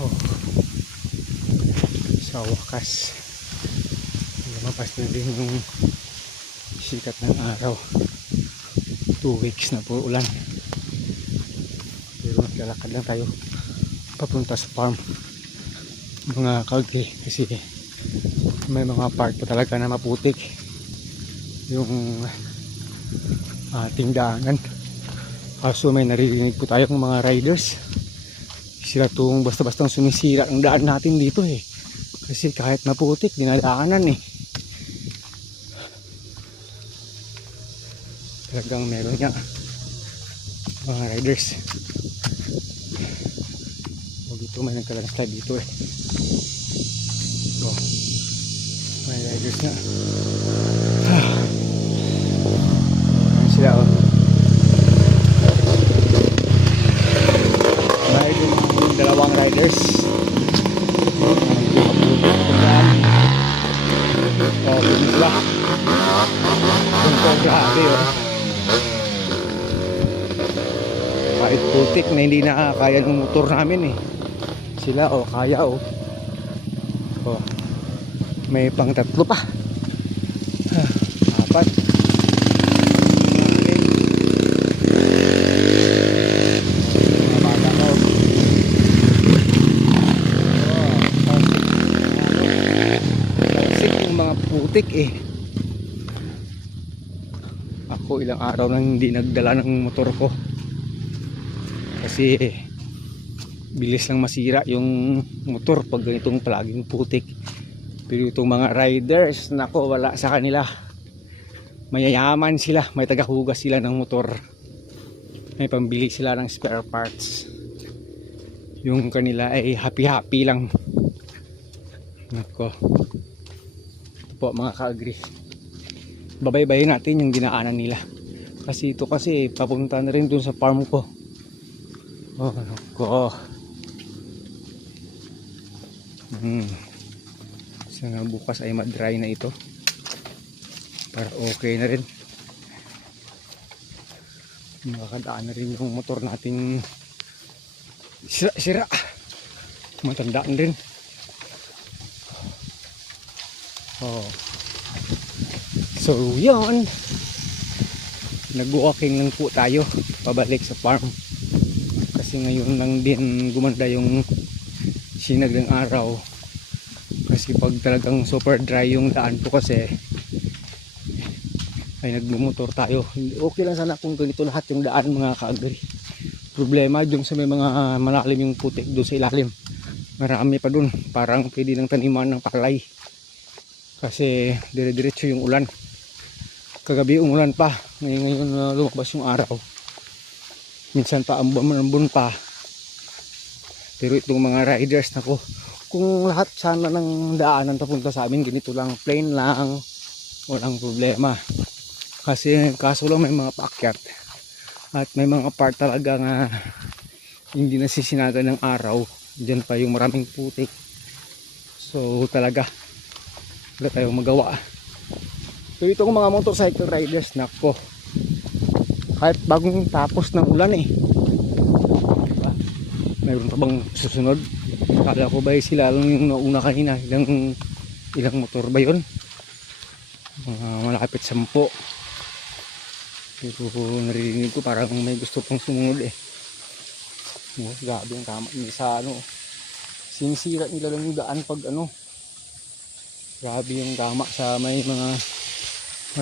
Oh, sa wakas lumabas na din yung sikat ng araw. 2 weeks na po ulan, pero naglalakad lang tayo papunta sa farm mga kagri, kasi may mga part pa talaga na maputik yung ating daanan. Kaso may naririnig po tayong mga riders, sila tong basta-bastang sumisira ang daan natin dito eh, kasi kahit maputik dinadaanan eh. Talagang meron nga mga riders. O dito may nagka-landslide dito eh. So, may riders nga. Ayan sila oh. May yung dalawang riders. Oh, dun sila. Dun po, grabe oh. Kahit putik na hindi nakakaya ng motor namin eh. Sila oh, kaya oh. Oh, may pang tatlo pa. Apat. Mga bata ko. Talsik yung mga putik eh. Ako ilang araw nang hindi nagdala ng motor ko, kasi bilis lang masira yung motor pag ganitong palaging putik. Pero itong mga riders, nako, wala sa kanila. Mayayaman sila, may tagahugas sila ng motor, may pambili sila ng spare parts. Yung kanila ay happy lang. Nako, ito po mga ka-agree, babaybayin natin yung dinaanan nila, kasi ito kasi papunta na rin dun sa farm ko. Oh, nako. Sana bukas ay ma-dry na ito para okay na rin. Makakadaan na rin yung motor natin. Sira matandaan din. Oh. So yun, nag-walking lang po tayo pabalik sa farm, kasi ngayon lang din gumanda yung sinag ng araw. Kasi pag talagang super dry yung daan po kasi ay nagmumotor tayo, okay lang sana kung ganito lahat yung daan mga ka-agree. Problema dun sa may mga malalim yung putik dun sa ilalim, marami pa dun, parang pwede ng taniman ng palay, kasi dire-diretso yung ulan. Kagabi umulan pa, ngayon lumabas yung araw, minsan pa ambon pa. Pero itong mga riders, nako, kung lahat sana ng daanan papunta sa amin ganito lang, plain lang, walang problema. Kasi kaso lang may mga paakyat at may mga part talaga nga hindi nasisinatan ng araw, dyan pa yung maraming putik. So talaga wala tayong magawa. So itong mga motorcycle riders, nako, kahit bagong tapos ng ulan eh, diba? Mayroon pa bang susunod? Kala ko ba sila lang yung nauna kanina, ilang motor ba yun? Malapit 10. Pero naririnig ko parang may gusto pang sumunod eh. Oh, grabe yung tama nila sa ano, sinisira nila lang yung daan pag ano. Grabe yung tama sa may mga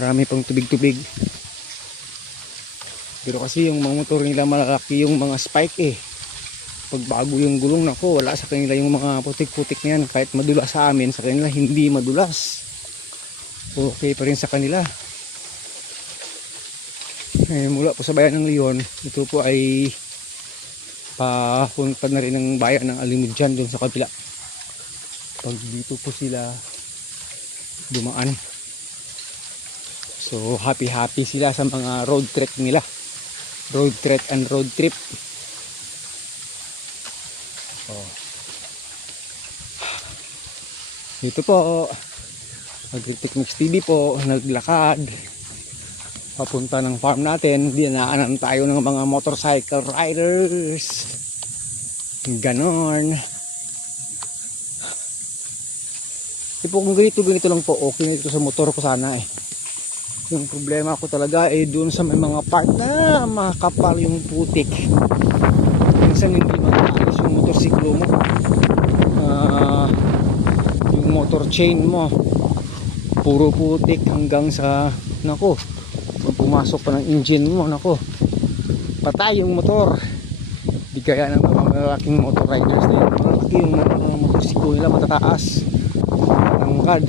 marami pang tubig-tubig. Pero kasi yung mga motor nila malaki yung mga spike eh. Pag bago yung gulong, nako, wala sa kanila yung mga putik-putik na yan. Kahit madulas sa amin, sa kanila hindi madulas. Okay pa rin sa kanila. Mula po sa bayan ng Leon, ito po ay papunta na rin ng bayan ng Alimudjan doon sa kabila. Pag dito po sila dumaan. So happy sila sa mga road trip nila. Road trip and road trip. Oh. Dito po Agritechnics TV po, naglakad papunta ng farm natin. Dinaanan tayo ng mga motorcycle riders, ganon. Tipo kung ganito lang po, okay na ito sa motor ko sana eh. Yung problema ko talaga eh doon sa may mga part na makapal yung putik. Minsan hindi makaalis yung motorsiklo mo. Yung motor chain mo puro putik hanggang sa nako, kung pumasok pa ng engine mo, nako, patay yung motor. Di kaya ng mga malaking motor riders na yun, malaki yung motorsiklo nila, matataas, tangkad,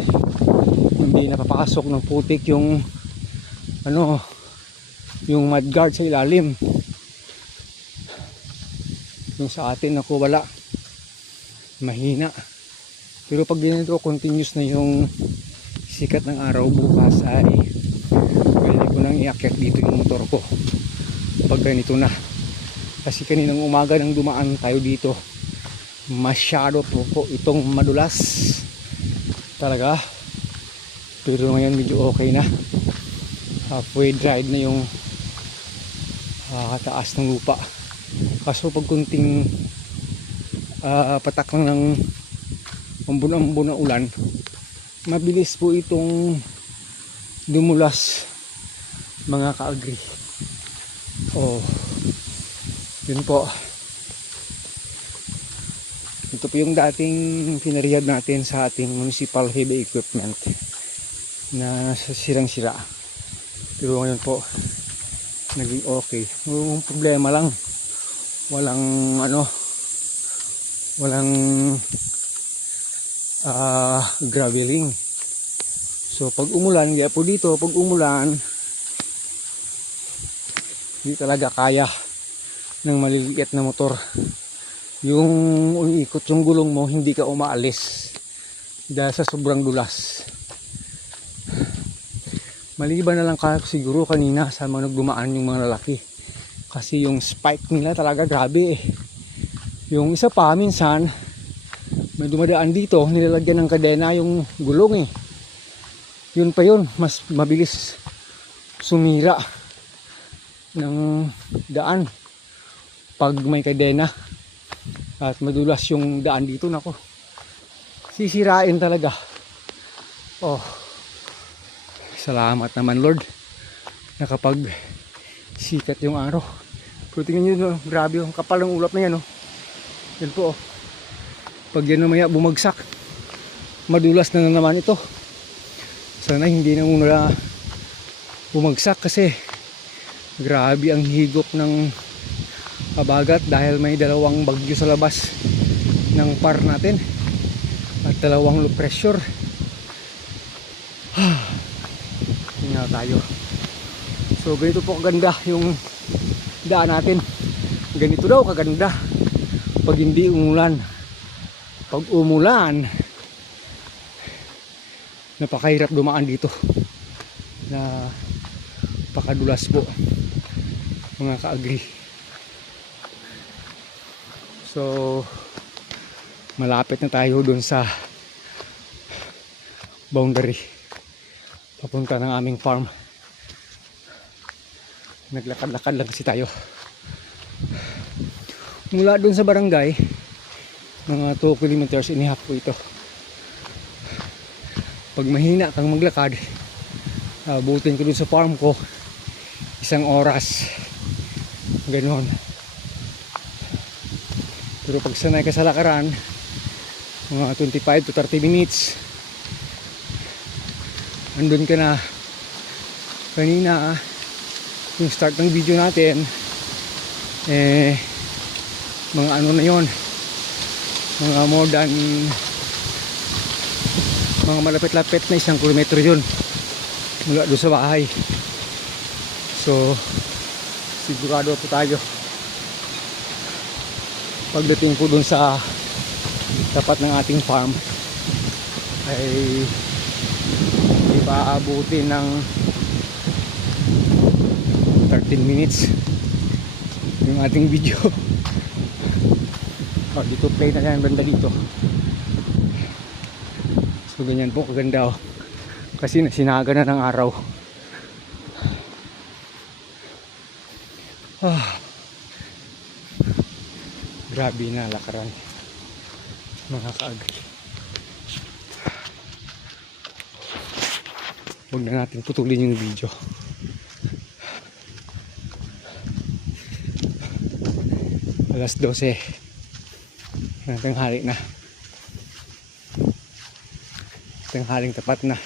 hindi napapasok ng putik yung ano, yung mudguard sa ilalim. Yung sa atin, ako wala, mahina. Pero pag ganito continuous na yung sikat ng araw, bukas ay pwede ko nang iakyat dito yung motor ko pag ganito na. Kasi kaninang umaga nang dumaan tayo dito, masyado po itong madulas talaga. Pero ngayon medyo okay na, halfway dried na yung taas ng lupa. Kaso pag kunting patak lang ng ambon-ambon na ulan, mabilis po itong dumulas mga ka-agri. Yun po, ito po yung dating pinarehab natin sa ating municipal heavy equipment na sirang-sira. Pero ngayon po naging okay. Yung problema lang, walang graveling. So pag umulan, kaya po dito pag umulan hindi talaga kaya ng maliliit na motor. Yung umiikot yung gulong mo, hindi ka umaalis dahil sa sobrang dulas. Maliban na lang siguro kanina sa mga nagdumaan yung mga lalaki, kasi yung spike nila talaga grabe eh. Yung isa pa minsan may dumadaan dito, nilalagyan ng kadena yung gulong eh. Yun pa yun, mas mabilis sumira ng daan pag may kadena at madulas yung daan dito, nako, sisirain talaga. Salamat naman Lord na kapag sikat yung araw. Pero tingnan nyo, grabe yung kapal ng ulap na yan. Yan po, pag yan namaya bumagsak, madulas na naman ito. Sana hindi na muna bumagsak kasi grabe ang higop ng abagat dahil may dalawang bagyo sa labas ng par natin at dalawang low pressure. Tingnan tayo. So ganito po kaganda yung daan natin. Ganito daw kaganda pag hindi umulan. Pag umulan, napakahirap dumaan dito, na pakadulas po mga ka-agri. So malapit na tayo dun sa boundary papunta ng aming farm. Naglakad-lakad lang kasi tayo mula dun sa barangay, mga 2 kilometers and a half po ito. Pag mahina kang maglakad, abutin ko dun sa farm ko 1 oras, ganoon. Pero pag sanay ka sa lakaran, mga 25 to 30 minutes andun ka na. Kanina yung start ng video natin mga ano na yon, mga more than, mga malapit-lapit na 1 kilometro yun mula doon sa bahay. So sigurado po tayo pagdating po doon sa tapat ng ating farm ay ipaabutin ng 13 minutes yung ating video. Dito play na yan banda dito. So ganyan po kaganda kasi nasinaga na ng araw. Grabe na lakaran mga ka-agri. Huwag na natin putulin yung video. Alas 12 ng tanghali na. Tanghaling tapat na.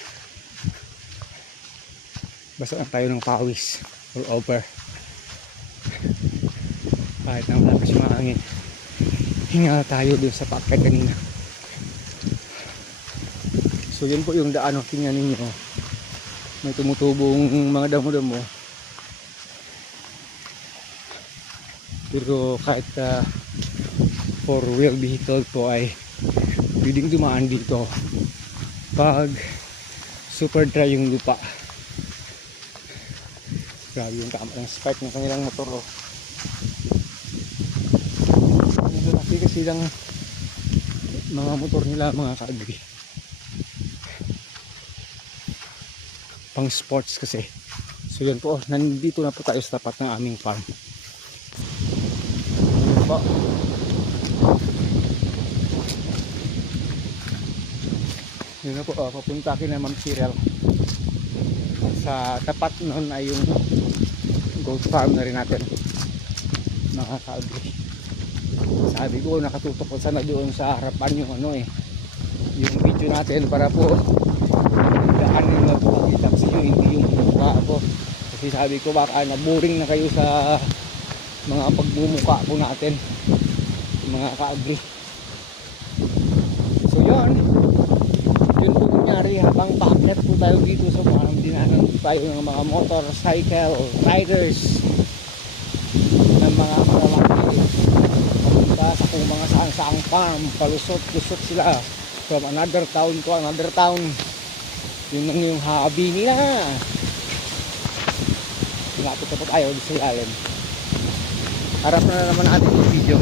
Basta lang tayo ng pawis all over. Kahit na malakas yung hangin, hinga tayo dun sa packet kanina. So yun po yung daan. Tingnan ninyo, may tumutubong mga damo-damo. Pero kahit 4-wheel vehicle po ay pwedeng dumaan dito pag super dry yung lupa. Grabe yung tama ng spike ng kanilang motor. Ito laki kasi lang mga motor nila, mga ka-agri. Pang sports kasi. So yun po, nandito na po tayo sa tapat ng aming farm. Po. Yun na po, papunta akin na Ma'am Cyril. Sa tapat noon ay yung goat farm na rin natin, mga ka-agri. Sabi ko nakatutok ko sana doon sa harapan yung yung video natin para po daan yung nagpapakita sa inyo, hindi yung mukha ko. Kasi sabi ko baka naboring na kayo sa mga pagmumukha po natin, mga ka-agri. So yun po nangyari habang paakyat po tayo dito sa farm. Dinanan po tayo ng mga motorcycle riders ng mga malalaki papunta sa kung mga saan-saang farm. Palusot-lusot sila from another town to another town. Yun lang yung hobby nila. Pinapit na po tayo sa ilalim. Harap na naman natin yung video.